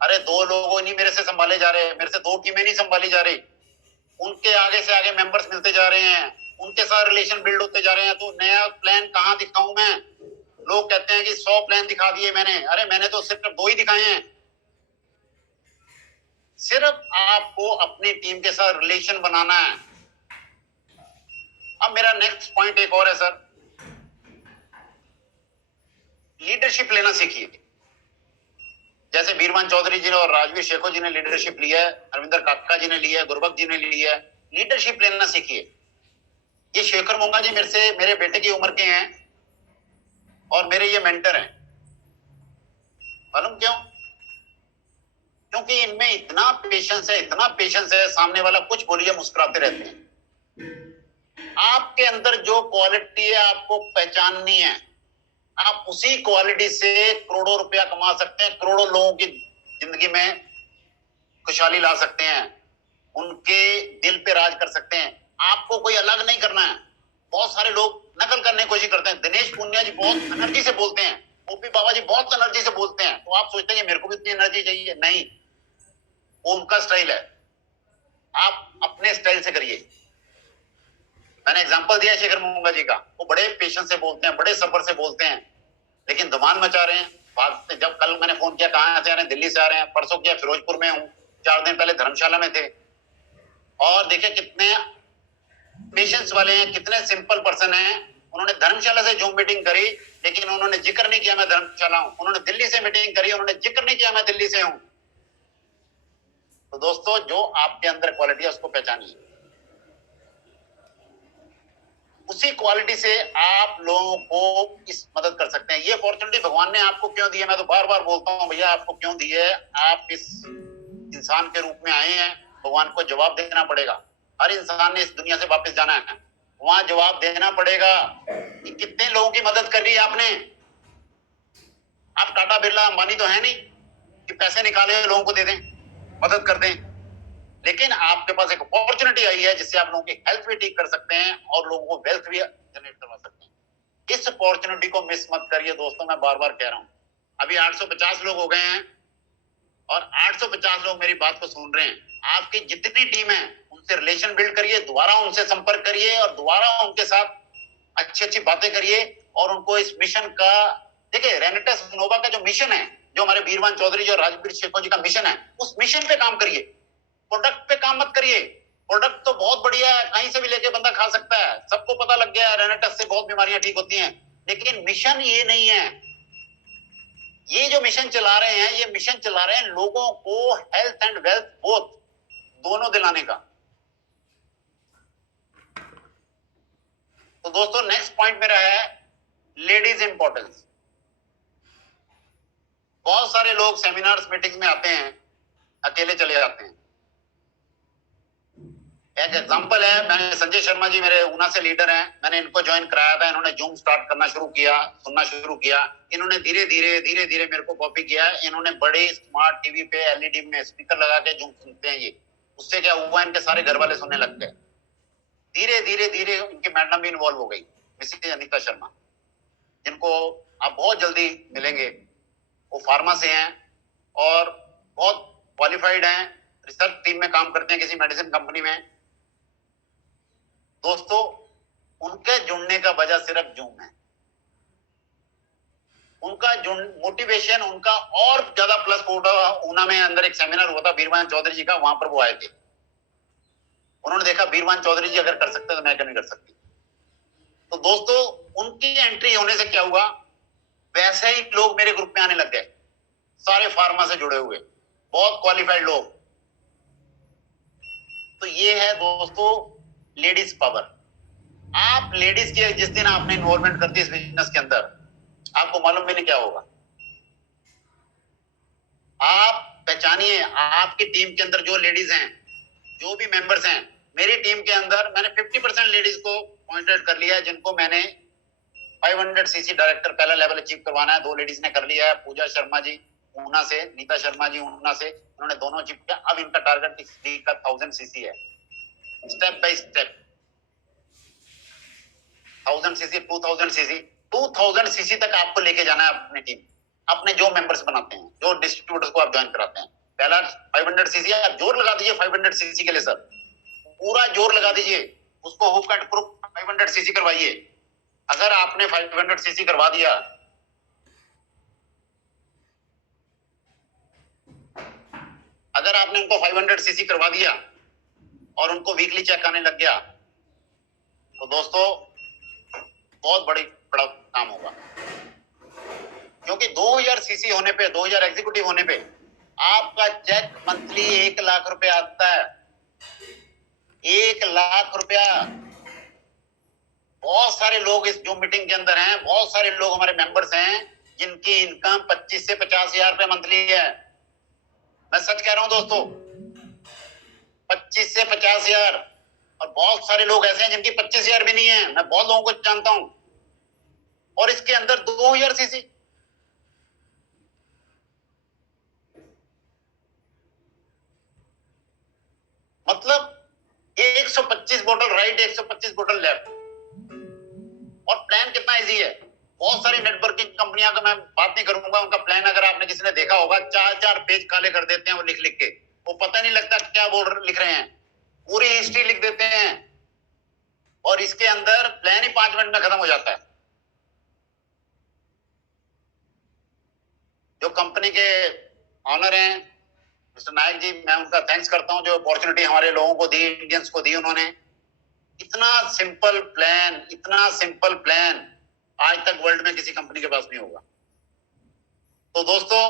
अरे 2 लोगों नहीं मेरे से संभाले जा रहे, मेरे से 2 टीमें नहीं संभाली जा रही। उनके आगे से आगे मेंबर्स मिलते जा रहे हैं, उनके साथ रिलेशन बिल्ड होते जा रहे हैं। तो नया प्लान कहां दिखाऊं मैं? लोग कहते हैं कि 100 प्लान दिखा दिए मैंने। अरे मैंने तो सिर्फ 2 ही दिखाए हैं। सिर्फ आपको अपनी टीम के साथ रिलेशन बनाना है। अब मेरा नेक्स्ट पॉइंट एक और है सर, लीडरशिप लेना सीखिए। जैसे बीरवान चौधरी जी ने और राजवीर शेखो जी ने लीडरशिप लिया है, अरविंदर काका जी ने लिया है, गुरबख्श जी ने लिया है। लीडरशिप लेना सीखिए। ये शेखर मोंगा जी मेरे बेटे की उम्र के हैं और मेरे ये मेंटर हैं। मालूम क्यों? क्योंकि इनमें इतना पेशेंस है, इतना पेशेंस है, सामने वाला कुछ बोलिए मुस्कुराते रहते हैं। आपके अंदर जो क्वालिटी है आपको पहचाननी है। आप उसी क्वालिटी से करोड़ों रुपया कमा सकते हैं, करोड़ों लोगों की जिंदगी में खुशहाली ला सकते हैं, उनके दिल पे राज कर सकते हैं। आपको कोई अलग नहीं करना है। बहुत सारे लोग नकल करने की कोशिश करते हैं। दिनेश पुनिया जी बहुत एनर्जी से बोलते हैं, ओपी बाबा जी बहुत एनर्जी से बोलते हैं, तो आप सोचते हैं मेरे को भी इतनी एनर्जी चाहिए। नहीं, वो उनका स्टाइल है, आप अपने स्टाइल से करिए। मैंने एग्जांपल दिया शेखर मोंगा जी का, वो बड़े पेशेंस से बोलते हैं, बड़े सब्र से बोलते हैं, लेकिन धुमान मचा रहे हैं। जब कल मैंने फोन किया कहां से आ रहे हैं, दिल्ली से आ रहे हैं, परसों किया फिरोजपुर में हूं, 4 दिन पहले धर्मशाला में थे। और देखिए कितने पेशेंस वाले हैं, कितने सिंपल पर्सन हैं। उन्होंने धर्मशाला से जूम मीटिंग करी, लेकिन उन्होंने जिक्र नहीं किया मैं धर्मशाला हूं। उन्होंने दिल्ली से मीटिंग करी, उन्होंने जिक्र नहीं किया मैं दिल्ली से हूं। तो दोस्तों जो आपके अंदर क्वालिटी है उसको पहचानिए, उसी क्वालिटी से आप लोगों को इस मदद कर सकते हैं। ये अपॉर्चुनिटी भगवान ने आपको क्यों दी है? मैं तो बार बार बोलता हूं भैया आपको क्यों दी है। आप इस इंसान के रूप में आए हैं, भगवान को जवाब देना पड़ेगा। हर इंसान ने इस दुनिया से वापस जाना है, वहां जवाब देना पड़ेगा कि कितने लोगों की मदद कर ली है आपने। आप टाटा बिरला अंबानी तो है नहीं कि पैसे निकाले लोगों को दे दें, मदद कर दें। लेकिन आपके पास एक अपॉर्चुनिटी आई है जिससे आप लोगों की हेल्थ भी ठीक कर सकते हैं और लोगों को वेल्थ भी जनरेट करवा सकते हैं। इस अपॉर्चुनिटी को मिस मत करिए दोस्तों, मैं बार बार कह रहा हूं। अभी 850 लोग हो गए हैं और 850 लोग मेरी बात को सुन रहे हैं। आपकी जितनी टीम है उनसे रिलेशन बिल्ड करिए, दोबारा उनसे संपर्क करिए और दोबारा उनके साथ अच्छी अच्छी बातें करिए और उनको इस मिशन का, देखिए रेनेटेस नोवा का जो मिशन है, जो हमारे बीरवान चौधरी जी और राजवीर शेखो जी का मिशन है, उस मिशन पे काम करिए। प्रोडक्ट पे काम मत करिए। प्रोडक्ट तो बहुत बढ़िया है, कहीं से भी लेके बंदा खा सकता है, सबको पता लग गया है रेनेटस से बहुत बीमारियां ठीक होती हैं, लेकिन मिशन ये नहीं है। ये जो मिशन चला रहे हैं, ये मिशन चला रहे हैं लोगों को हेल्थ एंड वेल्थ बोथ दोनों दिलाने का। तो दोस्तों नेक्स्ट पॉइंट मेरा है लेडीज इंपॉर्टेंस। बहुत सारे लोग सेमिनार्स मीटिंग्स में आते हैं, अकेले चले जाते हैं। एक एग्जांपल है, मैंने संजय शर्मा जी मेरे ऊना से लीडर हैं, मैंने इनको ज्वाइन कराया था। इन्होंने जूम स्टार्ट करना शुरू किया, सुनना शुरू किया। इन्होंने धीरे धीरे मेरे को कॉपी किया। इन्होंने बड़े स्मार्ट टीवी पे एलईडी में स्पीकर लगा के जूम सुनते हैं। ये उससे क्या हुआ, इनके सारे घर वाले सुनने लग गए। धीरे इनकी मैडम भी इन्वॉल्व हो गई, मिसेस अनीता शर्मा, जिनको आप बहुत जल्दी मिलेंगे। वो फार्मा से हैं और बहुत क्वालिफाइड हैं, रिसर्च टीम में काम करते हैं किसी मेडिसिन कंपनी में। दोस्तों उनके जुड़ने का वजह सिर्फ जूम है। उनका मोटिवेशन उनका और ज्यादा प्लस होगा। ऊना में अंदर एक सेमिनार हुआ था बीरवान चौधरी जी का, वहां पर वो आए थे। उन्होंने देखा बीरवान चौधरी जी अगर कर सकते तो मैं क्यों नहीं कर सकती। तो दोस्तों उनकी एंट्री होने से क्या हुआ, वैसे ही लोग मेरे ग्रुप में आने लग गए, सारे फार्मा से जुड़े हुए, बहुत क्वालिफाइड लोग। तो ये है दोस्तों लेडीज पावर। आप लेडीज की जिस दिन आपने इन्वॉल्वमेंट कर दी इस बिजनेस के अंदर, आपको मालूम भी नहीं क्या होगा। आप पहचानिए, आपकी टीम के अंदर जो लेडीज हैं, जो भी मेंबर्स हैं, मेरी टीम के अंदर मैंने 50% लेडीज को पॉइंटेड कर लिया है, जिनको मैंने 500 सीसी डायरेक्टर पहला लेवल अचीव करवाना है। 2 लेडीज ने कर लिया है, पूजा शर्मा जी ऊना से, नीता शर्मा जी ऊना से, उन्होंने दोनों अचीव किया। अब इनका टारगेट इस वीक का 1000 सीसी है। Step by step 1000 CC, 2000 CC, 2000 CC तक आपको लेके जाना है अपनी टीम, अपने जो मेंबर्स बनाते हैं, जो डिस्ट्रीब्यूटर्स को आप ज्वाइन कराते हैं। पहला 500 सीसी, आप जोर लगा दीजिए 500 सीसी के लिए सर, पूरा जोर लगा दीजिए, उसको हुक एंड प्रूफ 500 सीसी करवाइए। अगर आपने 500 सीसी करवा दिया, अगर आपने उनको 500 सीसी करवा दिया और उनको वीकली चेक आने लग गया, तो दोस्तों बहुत बड़ा काम होगा। क्योंकि 2000 सीसी होने पे, 2000 एग्जीक्यूटिव होने पे आपका चेक मंथली 1 लाख रुपया आता है। 1 लाख रुपया। बहुत सारे लोग इस जो मीटिंग के अंदर हैं, बहुत सारे लोग हमारे मेंबर्स हैं जिनकी इनकम 25 से 50 हजार रुपया मंथली है। मैं सच कह रहा हूं दोस्तों, 25 से 50 हजार। और बहुत सारे लोग ऐसे हैं जिनकी 25 हजार भी नहीं है, मैं बहुत लोगों को जानता हूं। और इसके अंदर 2000 सीसी। मतलब 125 बोतल राइट, 125 बोतल लेफ्ट। और प्लान कितना इजी है। बहुत सारी नेटवर्किंग कंपनियां का मैं बात नहीं करूंगा, उनका प्लान अगर आपने किसी ने देखा होगा, 4-4 पेज काले कर देते हैं वो लिख लिख के, वो पता नहीं लगता क्या बोल लिख रहे हैं, पूरी हिस्ट्री लिख देते हैं। और इसके अंदर प्लान ही 5 मिनट में खत्म हो जाता है। जो कंपनी के ऑनर हैं मिस्टर नायक जी, मैं उनका थैंक्स करता हूं, जो अपॉर्चुनिटी हमारे लोगों को दी, इंडियंस को दी उन्होंने। इतना सिंपल प्लान, इतना सिंपल प्लान आज तक वर्ल्ड में किसी कंपनी के पास नहीं होगा। तो दोस्तों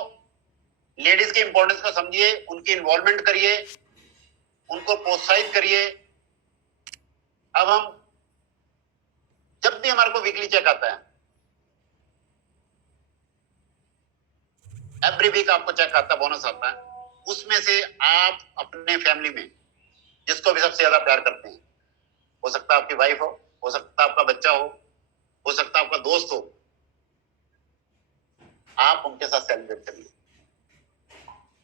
लेडीज के इंपॉर्टेंस को समझिए, उनकी इन्वॉल्वमेंट करिए, उनको प्रोत्साहित करिए। अब हम जब भी हमारे को वीकली चेक आता है, एवरी वीक आपको चेक आता है, बोनस आता है, उसमें से आप अपने फैमिली में जिसको भी सबसे ज्यादा प्यार करते हैं, हो सकता है आपकी वाइफ हो सकता है आपका बच्चा हो सकता है आपका दोस्त हो, आप उनके साथ सेलिब्रेट करिए।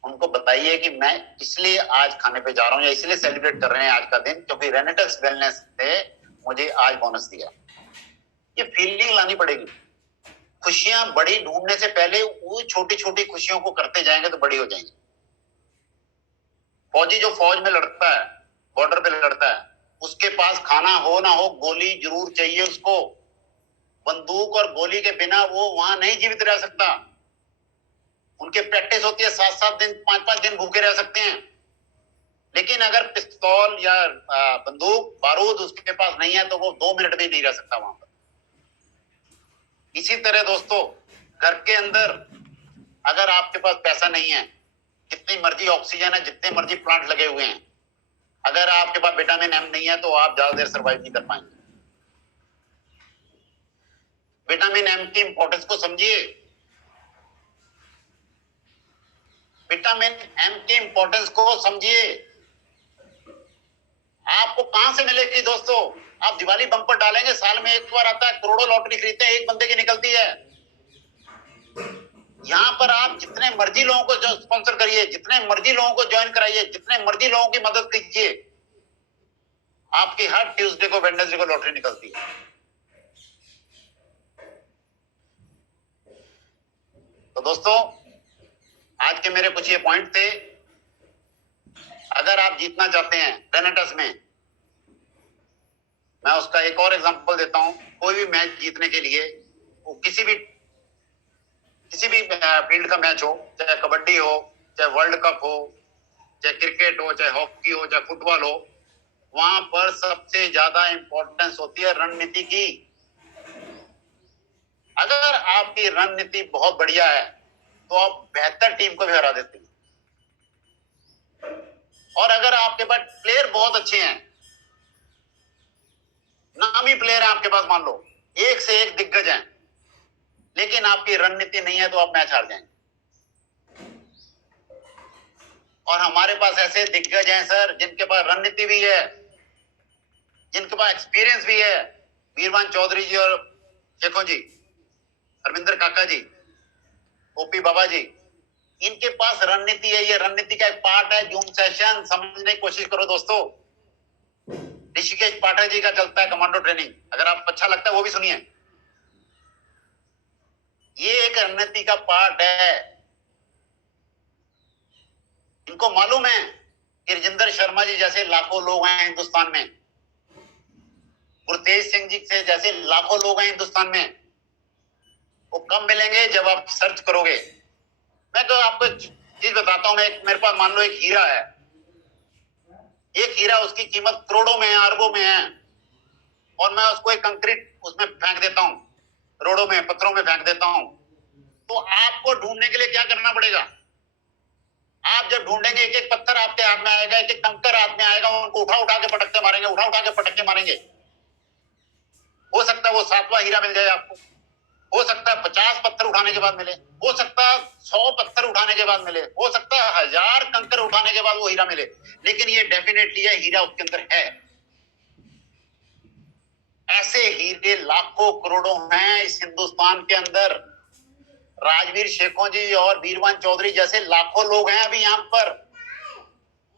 उनको बताइए कि मैं इसलिए आज खाने पे जा रहा हूं या इसलिए सेलिब्रेट कर रहे हैं आज का दिन, क्योंकि रेनेटेक्स वेलनेस ने मुझे आज बोनस दिया। ये फीलिंग लानी पड़ेगी। खुशियां बड़ी ढूंढने से पहले वो छोटी छोटी खुशियों को करते जाएंगे तो बड़ी हो जाएंगी। फौजी जो फौज में लड़ता है, बॉर्डर पे लड़ता है, उसके पास खाना हो ना हो, गोली जरूर चाहिए उसको। बंदूक और गोली के बिना वो वहां नहीं जीवित रह सकता। उनके प्रैक्टिस होती है, 7-7 दिन, 5-5 दिन भूखे रह सकते हैं। लेकिन अगर पिस्तौल या बंदूक बारूद उसके पास नहीं है तो वो 2 मिनट भी नहीं रह सकता वहां पर। इसी तरह दोस्तों घर के अंदर अगर आपके पास पैसा नहीं है, जितनी मर्जी ऑक्सीजन है, जितने मर्जी प्लांट लगे हुए हैं, अगर आपके पास विटामिन एम नहीं है तो आप ज्यादा देर सर्वाइव नहीं कर पाएंगे। विटामिन एम की इंपॉर्टेंस को समझिए। विटामिन एम की इंपॉर्टेंस को समझिए। आपको कहां से मिलेगी दोस्तों? आप दिवाली बम्पर डालेंगे, साल में एक बार आता है, करोड़ों लॉटरी खरीदते हैं, एक बंदे की निकलती है। यहां पर आप जितने मर्जी लोगों को जो स्पॉन्सर करिए, जितने मर्जी लोगों को ज्वाइन कराइए, जितने मर्जी लोगों की मदद कीजिए, आपकी हर ट्यूसडे को, वेडनेसडे को लॉटरी निकलती है। तो दोस्तों आज के मेरे कुछ ये पॉइंट थे। अगर आप जीतना चाहते हैं रेनेटस में, मैं उसका एक और एग्जांपल देता हूं। कोई भी मैच जीतने के लिए, वो किसी भी फील्ड का मैच हो, चाहे कबड्डी हो, चाहे वर्ल्ड कप हो, चाहे क्रिकेट हो, चाहे हॉकी हो, चाहे फुटबॉल हो, वहां पर सबसे ज्यादा इंपॉर्टेंस होती है रणनीति की। अगर आपकी रणनीति बहुत बढ़िया है तो आप बेहतर टीम को भी हरा देते हैं। और अगर आपके पास प्लेयर बहुत अच्छे हैं, नामी प्लेयर हैं आपके पास, मान लो एक से एक दिग्गज हैं, लेकिन आपकी रणनीति नहीं है तो आप मैच हार जाएंगे। और हमारे पास ऐसे दिग्गज हैं सर जिनके पास रणनीति भी है, जिनके पास एक्सपीरियंस भी है। वीरवान चौधरी जी और शेखों जी, हरविंदर काका जी, ओपी बाबा जी, इनके पास रणनीति है। ये रणनीति का एक पार्ट है। जूम सेशन समझने की कोशिश करो दोस्तों। ऋषिकेश पाठक जी का चलता है कमांडो ट्रेनिंग, अगर आप अच्छा लगता है वो भी सुनिए। ये एक रणनीति का पार्ट है। इनको मालूम है कि राजेंद्र शर्मा जी जैसे लाखों लोग हैं हिंदुस्तान में, गुरतेज सिंह जी से जैसे लाखों लोग हैं हिंदुस्तान में, वो कब मिलेंगे जब आप सर्च करोगे। मैं तो आपको एक चीज बताता हूं। मेरे पास मान लो एक हीरा है, एक हीरा, उसकी कीमत करोड़ों में है, अरबों में है, और मैं उसको एक कंक्रीट उसमें फेंक देता हूं, रोडों में, पत्थरों में फेंक देता हूं। तो आपको ढूंढने के लिए क्या करना पड़ेगा? आप जब ढूंढेंगे, एक एक पत्थर आपके हाथ में आएगा, एक एक कंकर हाथ में आएगा, उनको उठा उठा के पटकते मारेंगे, उठा उठा के पटकते मारेंगे। हो सकता है वो 7वां हीरा मिल जाए आपको, हो सकता है 50 पत्थर उठाने के बाद मिले, हो सकता है 100 पत्थर उठाने के बाद मिले, हो सकता है 1000 कंकर उठाने के बाद वो हीरा मिले, लेकिन ये डेफिनेटली है, हीरा उसके अंदर है। ऐसे हीरे लाखों करोड़ों हैं इस हिंदुस्तान के अंदर। राजवीर शेखों जी और वीरवान चौधरी जैसे लाखों लोग हैं अभी यहाँ पर।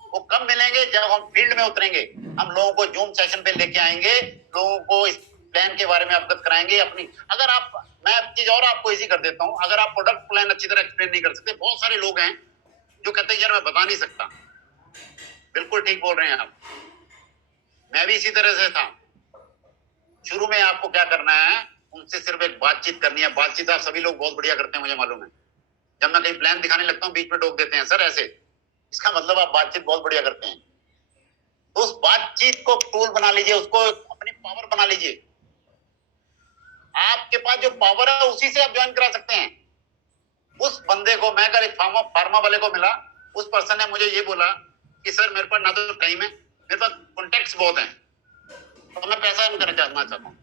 वो कब मिलेंगे? जब हम फील्ड में उतरेंगे, हम लोगों को जूम सेशन पे लेके आएंगे, लोगों को इस प्लान के बारे में अवगत कराएंगे अपनी। अगर आप, मैं चीज और आपको इजी कर देता हूं, अगर आप प्रोडक्ट प्लान अच्छी तरह एक्सप्लेन नहीं कर सकते, बहुत सारे लोग हैं जो कहते हैं यार मैं बता नहीं सकता। बिल्कुल ठीक बोल रहे हैं आप, मैं भी इसी तरह से था। शुरू में आपको क्या करना है, उनसे सिर्फ एक बातचीत करनी है। बातचीत आप सभी लोग बहुत बढ़िया करते हैं, मुझे मालूम है। जब मैं कहीं प्लान दिखाने लगता हूँ, बीच में टोक देते हैं सर ऐसे, इसका मतलब आप बातचीत बहुत बढ़िया करते हैं। तो उस बातचीत को टूल बना लीजिए, उसको अपनी पावर बना लीजिए। आपके पास जो पावर है उसी से आप ज्वाइन करा सकते हैं। उस बंदे को, मैं कल एक फार्मा वाले को मिला, उस पर्सन ने मुझे ये बोला कि सर मेरे पास ना तो टाइम है, मेरे पास कॉन्टेक्ट्स बहुत हैं, तो मैं पैसा अर्न करना चाहता हूँ।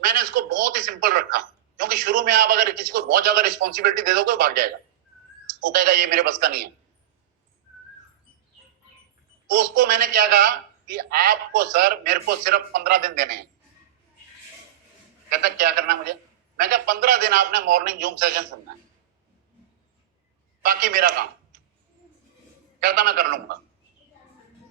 मैंने इसको बहुत ही सिंपल रखा, क्योंकि शुरू में आप अगर किसी को बहुत ज्यादा रिस्पॉन्सिबिलिटी दे दोगे, भाग जाएगा, वो कहेगा ये मेरे बस का नहीं है। तो उसको मैंने क्या कहा कि आपको सर मेरे को सिर्फ 15 दिन देने हैं। कहता क्या करना मुझे? मैं कहा 15 दिन आपने मॉर्निंग जूम सेशन सुनना है, बाकी मेरा काम। कहता मैं कर लूंगा।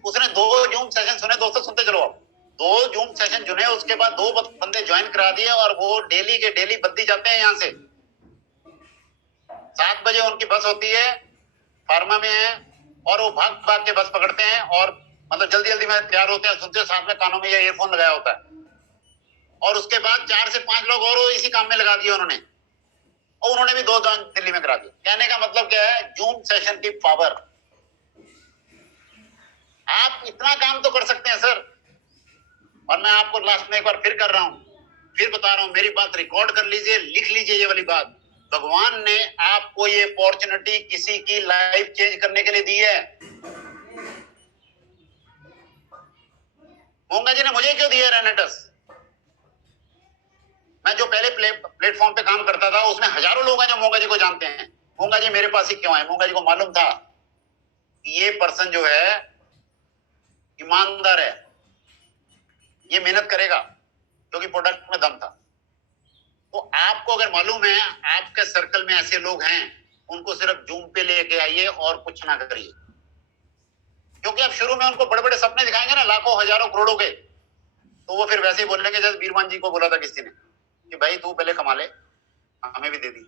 उसने 2 जूम सेशन सुने, दोस्तों सुनते चलो आप। 2 जूम सेशन चुने, उसके बाद 2 बंदे ज्वाइन करा दिए, और वो डेली के डेली बद्दी जाते हैं। यहाँ से 7 बजे उनकी बस होती है, फार्मा में है, और वो भाग भाग के बस पकड़ते हैं, और मतलब जल्दी जल्दी में तैयार होते हैं, सुनते हैं, साथ में कानों में ये ईयरफोन लगाया होता है। और उसके बाद 4 से 5 लोग और इसी काम में लगा दिए उन्होंने, और उन्होंने भी 2 ज्वाइन दिल्ली में करा दिए। कहने का मतलब क्या है? जूम सेशन की पावर। आप इतना काम तो कर सकते हैं सर। और मैं आपको लास्ट में एक बार फिर कर रहा हूं, फिर बता रहा हूं, मेरी बात रिकॉर्ड कर लीजिए, लिख लीजिए ये वाली बात। भगवान ने आपको ये अपॉर्चुनिटी किसी की लाइफ चेंज करने के लिए दी है। मोंगा जी ने मुझे क्यों दिया रेनेटस? मैं जो पहले प्लेटफॉर्म पे काम करता था, उसमें हजारों लोग हैं जो मोंगा जी को जानते हैं। मोंगा जी मेरे पास ही क्यों आए? मोंगा जी को मालूम था कि ये पर्सन जो है ईमानदार है, ये मेहनत करेगा, क्योंकि प्रोडक्ट में दम था। तो आपको अगर मालूम है आपके सर्कल में ऐसे लोग हैं, उनको सिर्फ जूम पे लेके आइए और कुछ ना करिए। क्योंकि आप शुरू में उनको बड़े बड़े सपने दिखाएंगे ना, लाखों हजारों करोड़ों के, तो वो फिर वैसे ही बोलेंगे जैसे वीरवान जी को बोला था किसी ने कि भाई तू पहले कमा ले, हमें भी दे दी।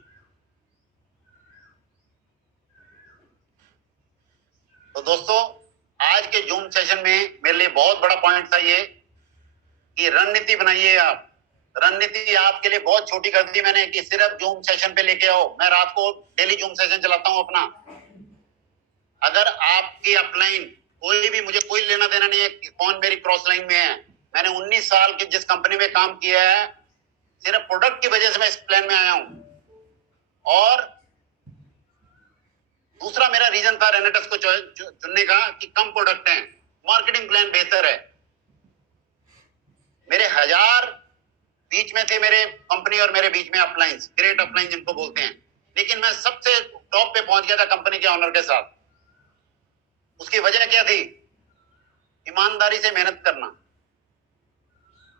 तो दोस्तों, आज के जूम सेशन में मेरे लिए बहुत बड़ा पॉइंट था ये कि रणनीति बनाइए आप। रणनीति आपके लिए बहुत छोटी कर दी मैंने कि सिर्फ जूम सेशन पे लेके आओ। मैं रात को डेली जूम सेशन चलाता हूं अपना। अगर आपकी अपलाइन कोई भी, मुझे कोई लेना देना नहीं है कौन मेरी क्रॉस लाइन में है। मैंने 19 साल की जिस कंपनी में काम किया है, सिर्फ प्रोडक्ट की वजह से मैं इस प्लान में आया हूं। और दूसरा मेरा रीजन था रेनेटस को चुनने का कि कम प्रोडक्ट हैं, मार्केटिंग प्लान बेहतर है। मेरे 1000 बीच में थे, मेरे कंपनी और मेरे बीच में अपलाइंस, ग्रेट अपलाइन जिनको बोलते हैं, लेकिन मैं सबसे टॉप पे पहुंच गया था कंपनी के ऑनर के साथ। उसकी वजह क्या थी? ईमानदारी से मेहनत करना।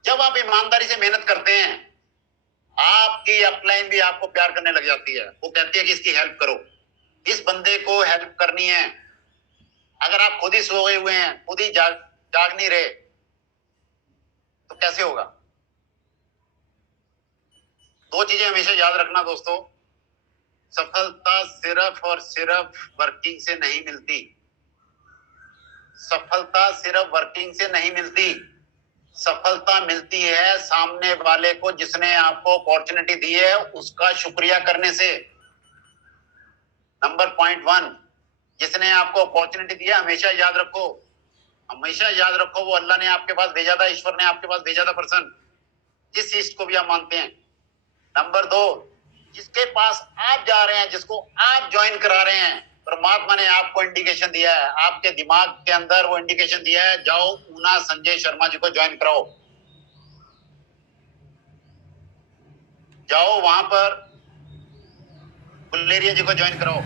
जब आप ईमानदारी से मेहनत करते हैं, आपकी अपलाइन भी आपको प्यार करने लग जाती है। वो कहती है कि इसकी हेल्प करो, इस बंदे को हेल्प करनी है। अगर आप खुद ही सोए हुए हैं, खुद ही जाग नहीं रहे, तो कैसे होगा? दो चीजें हमेशा याद रखना दोस्तों, सफलता सिर्फ और सिर्फ वर्किंग से नहीं मिलती। सफलता सिर्फ वर्किंग से नहीं मिलती। सफलता मिलती है सामने वाले को, जिसने आपको अपॉर्चुनिटी दी है, उसका शुक्रिया करने से। नंबर पॉइंट 1, जिसने आपको अपॉर्चुनिटी दिया, हमेशा याद रखो, हमेशा याद रखो, वो अल्लाह ने आपके पास भेजा था, ईश्वर ने आपके पास भेजा था पर्सन, जिस चीज को भी आप मानते हैं। नंबर 2, जिसके पास आप जा रहे हैं, जिसको आप ज्वाइन करा रहे हैं, परमात्मा ने आपको इंडिकेशन दिया है, आपके दिमाग के अंदर वो इंडिकेशन दिया है, जाओ ऊना संजय शर्मा जी को ज्वाइन कराओ, जाओ वहां पर गुलेरिया जी को ज्वाइन कराओ,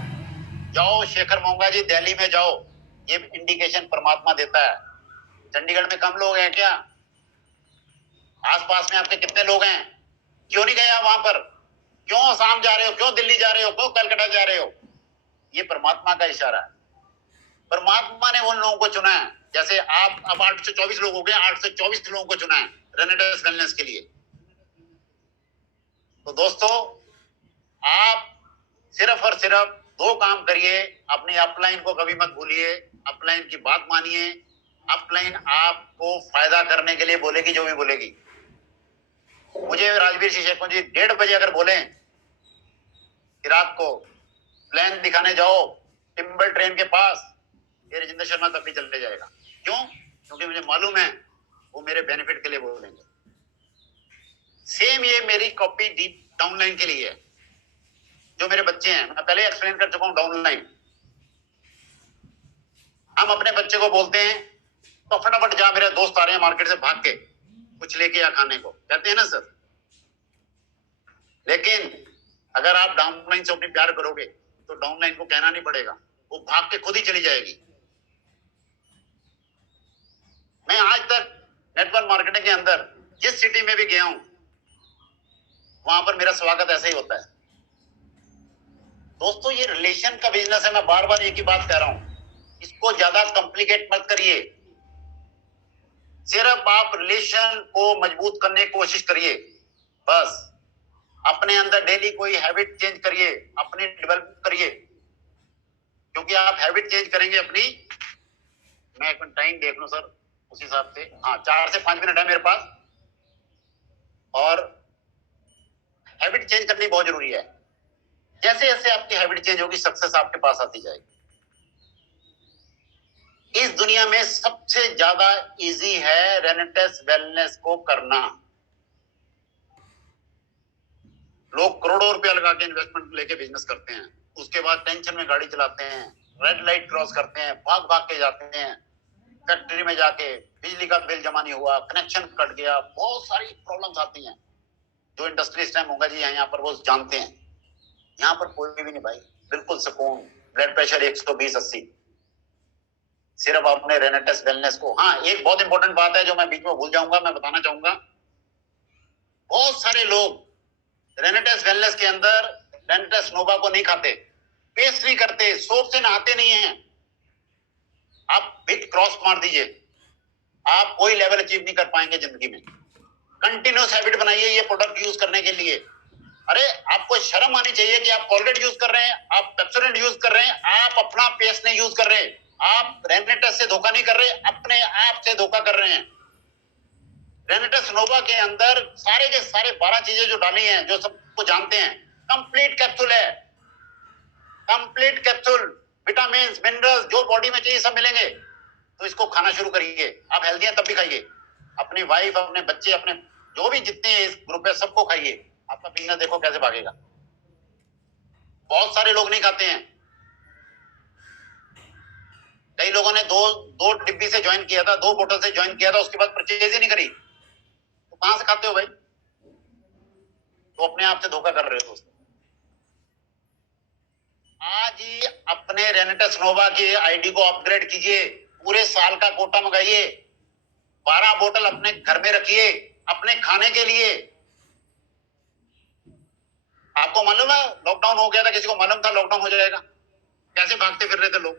जाओ शेखर मोंगा जी दिल्ली में जाओ। ये इंडिकेशन परमात्मा देता है। चंडीगढ़ में कम लोग हैं क्या? आसपास में आपके कितने लोग हैं? क्यों नहीं गए आप वहां पर? क्यों आसाम जा रहे हो? क्यों दिल्ली जा रहे हो? क्यों कलकत्ता जा रहे हो? ये परमात्मा का इशारा है। परमात्मा ने उन लोगों को चुना है। जैसे आप अब 824 लोग हो गए, 824 लोगों को चुना है रेनेटस वेलनेस के लिए। तो दोस्तों, आप सिर्फ और सिर्फ 2 काम करिए। अपनी अपलाइन को कभी मत भूलिए, अपलाइन की बात मानिए। अपलाइन आपको फायदा करने के लिए बोलेगी, जो भी बोलेगी। मुझे राजवीर शेखर जी 1:30 बजे अगर बोले कि रात को प्लान दिखाने जाओ टिम्बर ट्रेन के पास, ये राजेंद्र शर्मा तब भी चले जाएगा। क्यों? क्योंकि मुझे मालूम है वो मेरे बेनिफिट के लिए बोलेंगे। सेम ये मेरी कॉपी डीप डाउनलाइन के लिए है। जो मेरे बच्चे हैं, मैं पहले एक्सप्लेन कर चुका हूं डाउनलाइन। हम अपने बच्चे को बोलते हैं तो फटाफट जा, मेरे दोस्त आ रहे हैं मार्केट से भाग के, कुछ लेके आ खाने को, कहते हैं ना सर। लेकिन अगर आप डाउनलाइन से अपनी प्यार करोगे तो डाउनलाइन को कहना नहीं पड़ेगा, वो भाग के खुद ही चली जाएगी। मैं आज तक नेटवर्क मार्केटिंग के अंदर जिस सिटी में भी गया हूं, वहां पर मेरा स्वागत ऐसे ही होता है। दोस्तों, ये रिलेशन का बिजनेस है। मैं बार बार एक ही बात कह रहा हूं, इसको ज्यादा कॉम्प्लिकेट मत करिए। सिर्फ आप रिलेशन को मजबूत करने की कोशिश करिए, बस। अपने अंदर डेली कोई हैबिट चेंज करिए, अपनी डेवलप करिए, क्योंकि आप हैबिट चेंज करेंगे अपनी। मैं एक मिनट टाइम देख लूं सर, उस हिसाब से। हाँ, 4 से 5 मिनट है मेरे पास। और हैबिट चेंज करनी बहुत जरूरी है। जैसे जैसे आपकी हैबिट चेंज होगी, सक्सेस आपके पास आती जाएगी। इस दुनिया में सबसे ज्यादा इजी है रेनेटस वेलनेस को करना। लोग करोड़ों रुपया लगा के इन्वेस्टमेंट लेके बिजनेस करते हैं, उसके बाद टेंशन में गाड़ी चलाते हैं, रेड लाइट क्रॉस करते हैं, भाग भाग के जाते हैं, फैक्ट्री में जाके बिजली का बिल जमा नहीं हुआ, कनेक्शन कट गया, बहुत सारी प्रॉब्लम्स आती हैं। जो इंडस्ट्रियलिस्ट है मोंगा जी यहाँ पर, वो जानते हैं। यहाँ पर कोई भी नहीं भाई, बिल्कुल सुकून, ब्लड प्रेशर 120/80। सिर्फ अपने रेनेटस वेलनेस को। हाँ, एक बहुत इंपॉर्टेंट बात है जो मैं बीच में भूल जाऊंगा, मैं बताना चाहूंगा। बहुत सारे लोग रेनेटस वेलनेस के अंदर रेनेटस नोवा को नहीं खाते, पेस्ट नहीं करते, सोप से नहाते नहीं है। आप बिग क्रॉस मार दीजिए, आप कोई लेवल अचीव नहीं कर पाएंगे जिंदगी में। कंटिन्यूस हैबिट बनाइए ये प्रोडक्ट यूज करने के लिए। अरे, आपको शर्म आनी चाहिए कि आप कोलगेट यूज कर रहे हैं, आप पेप्सोडेंट यूज कर रहे हैं, आप अपना पेस्ट नहीं यूज कर रहे, आप रेनेटस से धोखा नहीं कर रहे, अपने आप से धोखा कर रहे हैं। रेनेटस नोवा के अंदर सारे के सारे 12 चीजें जो डाली हैं, जो सबको जानते हैं, कंप्लीट कैप्सूल है। कंप्लीट कैप्सूल, विटामिन मिनरल्स जो बॉडी में चाहिए सब मिलेंगे। तो इसको खाना शुरू करिए। आप हेल्दी हैं तब भी खाइए। अपनी वाइफ, अपने बच्चे, अपने जो भी जितने इस ग्रुप है सबको खाइए, आपका बिजनेस देखो कैसे भागेगा। बहुत सारे लोग नहीं खाते हैं, कई लोगों ने दो डिब्बी से ज्वाइन किया था, 2 बोतल से ज्वाइन किया था, उसके बाद परचेज ही नहीं करी, तो कहां से खाते हो भाई? तो अपने आप से धोखा कर रहे हो दोस्तों। आज ही अपने रेनेटस नोवा की आईडी को अपग्रेड कीजिए, पूरे साल का कोटा मंगाइए, 12 बोतल अपने घर में रखिए अपने खाने के लिए। आपको मालूम है लॉकडाउन हो गया था, किसी को मालूम था लॉकडाउन हो जाएगा? कैसे भागते फिर रहे थे लोग।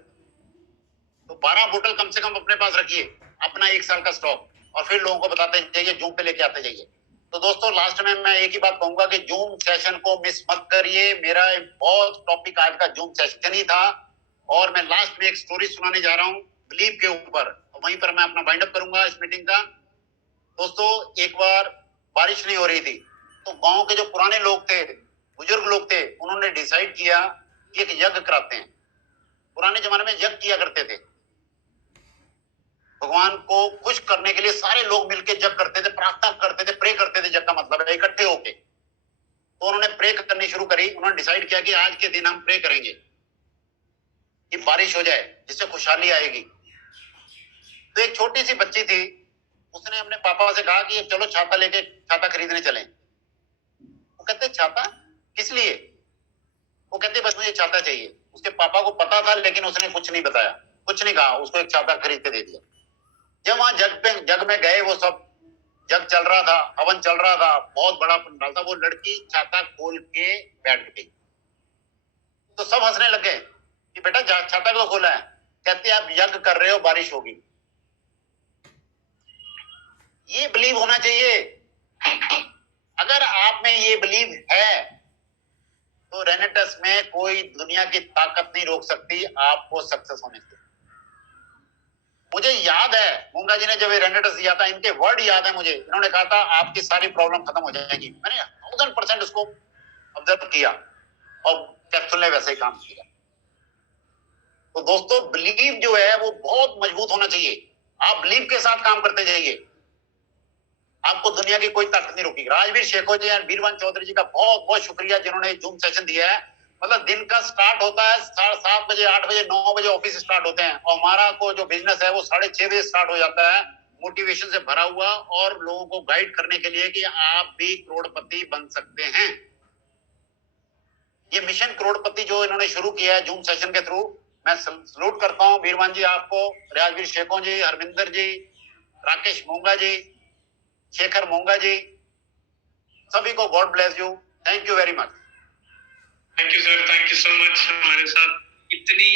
तो 12 बोतल कम से कम अपने पास रखिए, अपना 1 साल का स्टॉक, और फिर लोगों को बताते जाइए, जूम पे लेके आते जाइए। तो दोस्तों लास्ट में मैं एक ही बात कहूंगा कि जूम सेशन को मिस मत करिए। मेरा बहुत टॉपिक आज का जूम सेशन ही था, और मैं लास्ट में एक स्टोरी सुनाने जा रहा हूँ बिलीव के ऊपर, वहीं पर मैं अपना वाइंड अप करूंगा इस मीटिंग का। दोस्तों एक बार बारिश नहीं हो रही थी, तो गांव के जो पुराने लोग थे, बुजुर्ग लोग थे, उन्होंने डिसाइड किया कि एक यज्ञ कराते हैं। पुराने जमाने में यज्ञ किया करते थे, भगवान को खुश करने के लिए सारे लोग मिलकर जप करते थे, प्रार्थना करते थे, प्रे करते थे। जप का मतलब है इकट्ठे होके। तो उन्होंने प्रे करनी शुरू करी। उन्होंने डिसाइड किया कि आज के दिन हम प्रे करेंगे कि बारिश हो जाए, जिससे खुशहाली आएगी। तो एक छोटी सी बच्ची थी, उसने अपने पापा से कहा कि चलो छाता लेके छाता खरीदने चलें। वो कहते छाता किस लिए? वो कहते बस मुझे छाता चाहिए। उसके पापा को पता था, लेकिन उसने कुछ नहीं बताया, कुछ नहीं कहा, उसको एक छाता खरीद के दे दिया। जब वहां जग में गए, वो सब जग चल रहा था, हवन चल रहा था, बहुत बड़ा पंडाल था, वो लड़की छाता खोल के बैठ गई। तो सब हंसने लग गए कि बेटा छाता क्यों खोला है? कहते आप यज्ञ कर रहे हो, बारिश होगी। ये बिलीव होना चाहिए। अगर आप में ये बिलीव है तो रेनेटस में कोई दुनिया की ताकत नहीं रोक सकती आपको सक्सेस होने से। मुझे याद है मूंगा जी ने जब रेनेटस दिया था, इनके वर्ड याद है मुझे। इन्होंने कहा था आपकी सारी प्रॉब्लम खत्म हो जाएगी। मैंने 1000% उसको ऑब्जर्व किया, और कैप्सूल ने वैसे ही काम किया। तो दोस्तों बिलीव जो है वो बहुत मजबूत होना चाहिए। आप बिलीव के साथ काम करते जाइए, आपको दुनिया की कोई ताकत नहीं रोकेगी। राजवीर शेखो जी और बीरवन चौधरी जी का बहुत बहुत शुक्रिया, जिन्होंने जूम सेशन दिया है। मतलब दिन का स्टार्ट होता है 7:30 बजे, 8 बजे, 9 बजे ऑफिस स्टार्ट होते हैं, और हमारा को जो बिजनेस है वो 6:30 बजे स्टार्ट हो जाता है, मोटिवेशन से भरा हुआ, और लोगों को गाइड करने के लिए कि आप भी करोड़पति बन सकते हैं। ये मिशन करोड़पति जो इन्होंने शुरू किया है जूम सेशन के थ्रू, मैं सल्यूट करता हूँ बीरवन जी आपको, राजवीर शेखो जी, हरविंदर जी, राकेश मोंगा जी, शेखर मोंगा जी, सभी को God bless you. Thank you very much. Thank you sir, thank you so much हमारे साथ इतनी